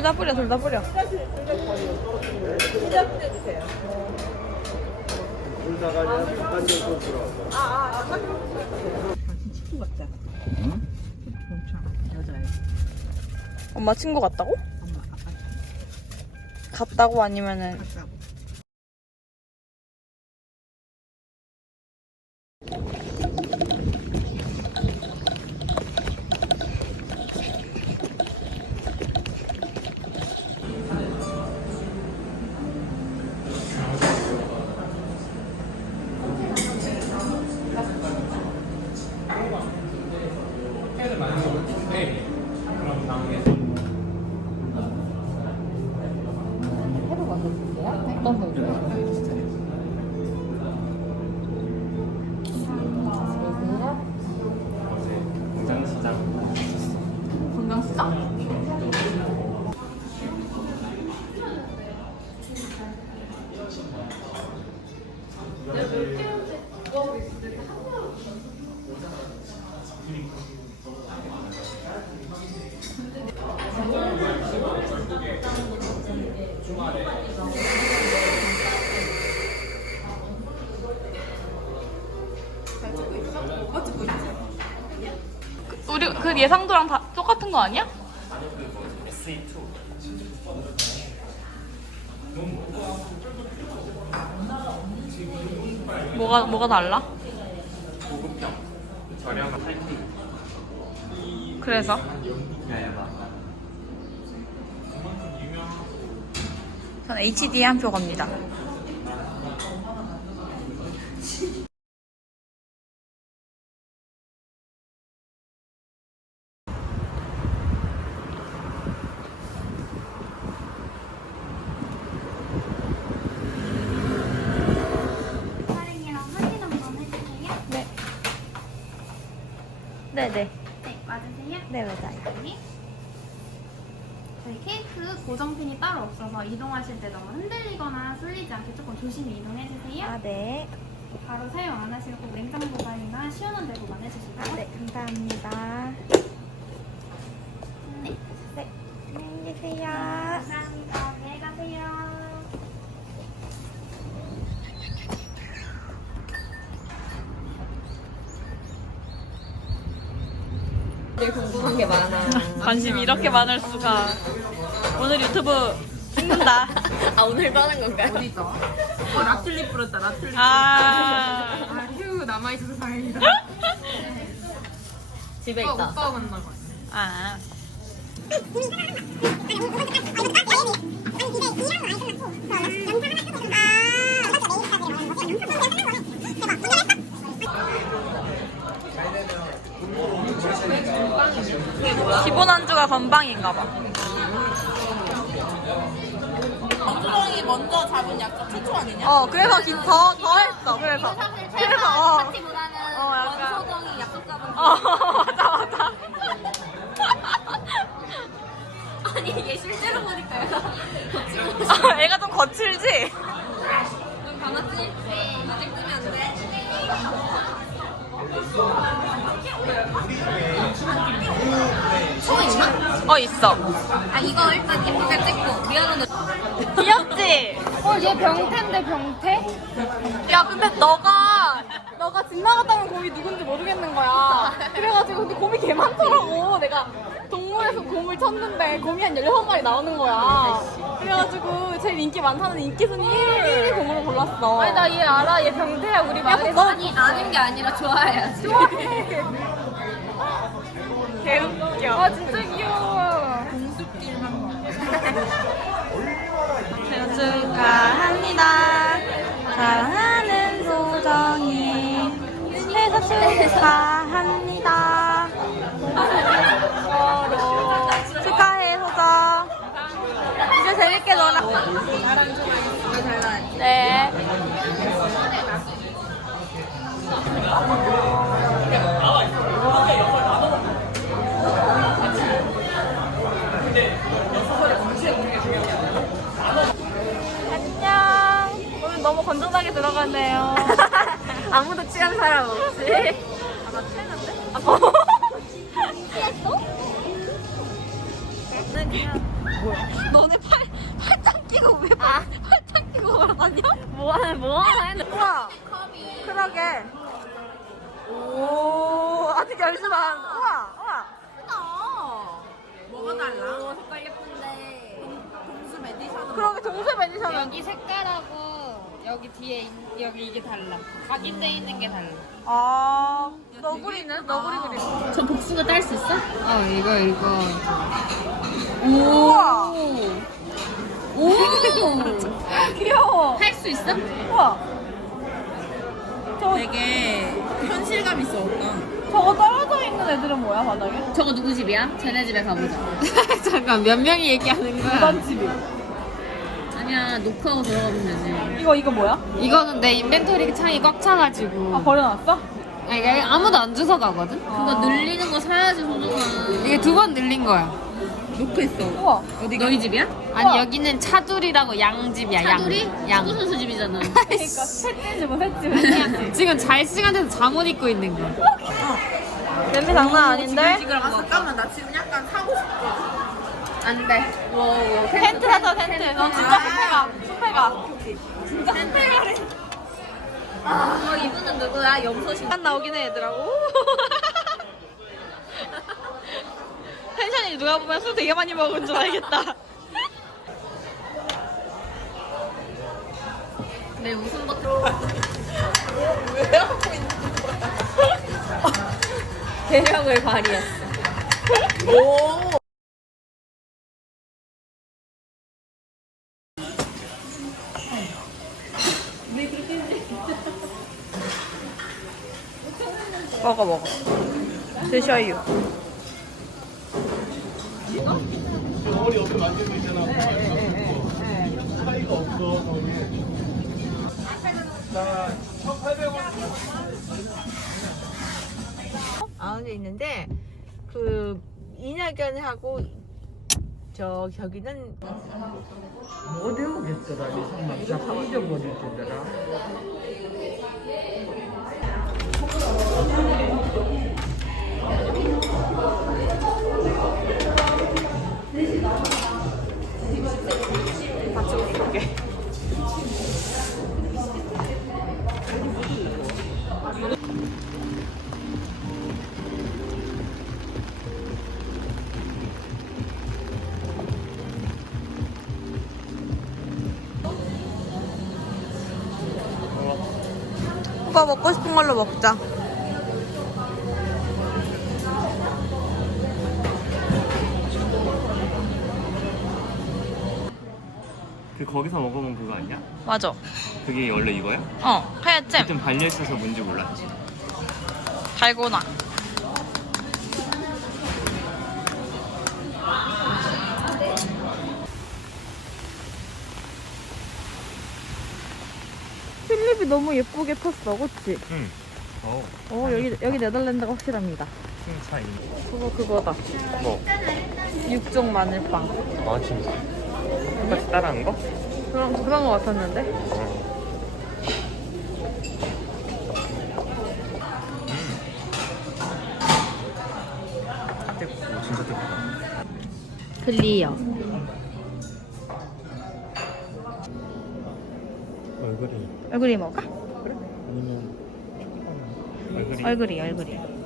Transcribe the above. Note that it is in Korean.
둘 다 뿌려, 둘 다 뿌려. 불다가 간장 소스로. 치킨 같자. 응? 엄청 여자애. 엄마 친구 같다고? 엄마 아빠 같다고 아니면은 갔다고. 예상도랑 다 똑같은 거 아니야? 뭐가 뭐가 달라? 그래서 전 HD에 한 표 갑니다. 사랑이랑 확인 한번 해주세요. 네. 네네. 네, 맞으세요? 네 맞아요. 네. 저희 케이크 고정핀이 따로 없어서 이동하실 때 너무 흔들리거나 쏠리지 않게 조금 조심히 이동해주세요. 아 네. 바로 사용 안 하시고 꼭 냉장 보관이나 시원한 데 보관해주시고요. 네 감사합니다. 네. 네. 안녕히 계세요. 감사합니다. 안녕히 가세요. 관심이 이렇게 많을 수가. 오늘 유튜브 찍는다. 아 오늘도 하는 건가요? 어디죠? 어 라틀리 뿌렸다 라틀리. 아. 아 휴 남아 있어서 다행이다. 집에 오빠 있다. 오빠가 만난 거. 아. 기본 안주가 건빵인가 봐. 수정이 먼저 잡은 약속 최초 아니냐? 어, 그래서 기, 더, 더 했어. 그래서. 그래서, 어, 어, 있어. 아 이거 일단 예쁘게 찍고 미안한데 귀엽지? 어얘 병태인데 병태? 야, 근데 너가, 너가 집 나갔다는 곰이 누군지 모르겠는 거야. 그래가지고, 근데 곰이 개 많더라고. 내가 동물에서 곰을 쳤는데, 곰이 한 16마리 나오는 거야. 그래가지고, 제일 인기 많다는 인기 순위 1위 곰으로 골랐어. 아니, 나 얘 알아. 얘 병태야, 우리 마을에서. 아니 아는 게 아니라 좋아해야지 좋아해. 개웃겨. 아, 진짜 귀여워. 생일 축하합니다. 사랑하는 소정이 생일 축하합니다. 축하해 소정. 이제 재밌게 놀아. 네. 너무 건전하게 들어가네요. 아무도 취한 사람 없이. 아나 취했는데? 아, 뭐? 취했어? 그냥 뭐야? 너네 팔 팔짱 끼고 왜 팔, 팔짱 끼고 걸어다녀? 뭐하나 했는데. 우와. 그러게. 오 아직 열심히 안. 우와 우와. 뭐가 달라? 오 색깔 예쁜데. 동수 에디션. 그러게 동숲 에디션은 여기 색깔하고 여기 뒤에 있- 여기 이게 달라. 각인돼 있는 게 달라. 아 너구리는 너구리 그림. 저 복숭아 딸 수 있어? 어 이거 이거. 우와. 오. 귀여워. 할수 있어? 우와. 저 되게 현실감 있어. 저거 떨어져 있는 애들은 뭐야 바닥에? 저거 누구 집이야? 쟤네 집에 가보자. 잠깐 몇 명이 얘기하는 거야? 난 집이. 아니야 노크하고 들어가면 되지. 이거 이거 뭐야? 이거는 내 인벤토리 창이 꽉 차가지고. 아 버려놨어? 아, 이게 아무도 안 주워 가거든? 그거 늘리는 거 사야지 소중한 이게 두 번 늘린 거야 노크했어. 우와. 너희 집이야? 아니 여기는 차두리라고 양집이야 차두리? 양 축구 선수 집이잖아 그러니까 셋째 집은 셋집. 지금 잘 시간대에서 잠옷 입고 있는 거야 냄새 장난 아닌데? 아 잠깐만 나 지금 약간 사고 싶어. 안돼 텐트 하자 텐트. 넌 진짜 숲에가. 숲에가. 진짜 숲에가래. 어, 이분은 누구야? 염소신 안 나오긴 해 얘들아. 오. 텐션이 누가 보면 술 되게 많이 먹은 줄 알겠다. 내 웃음 버튼 대력을 발휘했어 먹어 먹어. 드셔요. 아은에 있는데 그 이낙연하고 저 저기는 못 외우겠더라. 이 정말 자꾸 잊어버릴 때더라. 오빠 먹고 싶은 걸로 먹자. 그 거기서 먹어본 그거 아니야? 맞아. 그게 원래 이거야? 어 하얗잼 좀 발려 있어서 뭔지 몰랐지. 달고나. 필립이 너무 예쁘게 폈어, 그치? 응. 어, 어, 여기, 여기 네덜란드가 확실합니다. 킹차 있네. 그거, 그거다. 뭐? 육종 마늘빵. 아 진짜? 똑같이 따라한 거? 그런, 그런 거 같았는데? 뜨겁고 진짜 뜨겁다. 클리어. 얼굴이 얼굴이 먹을까? 아니면 얼굴이 얼굴이, 얼굴이.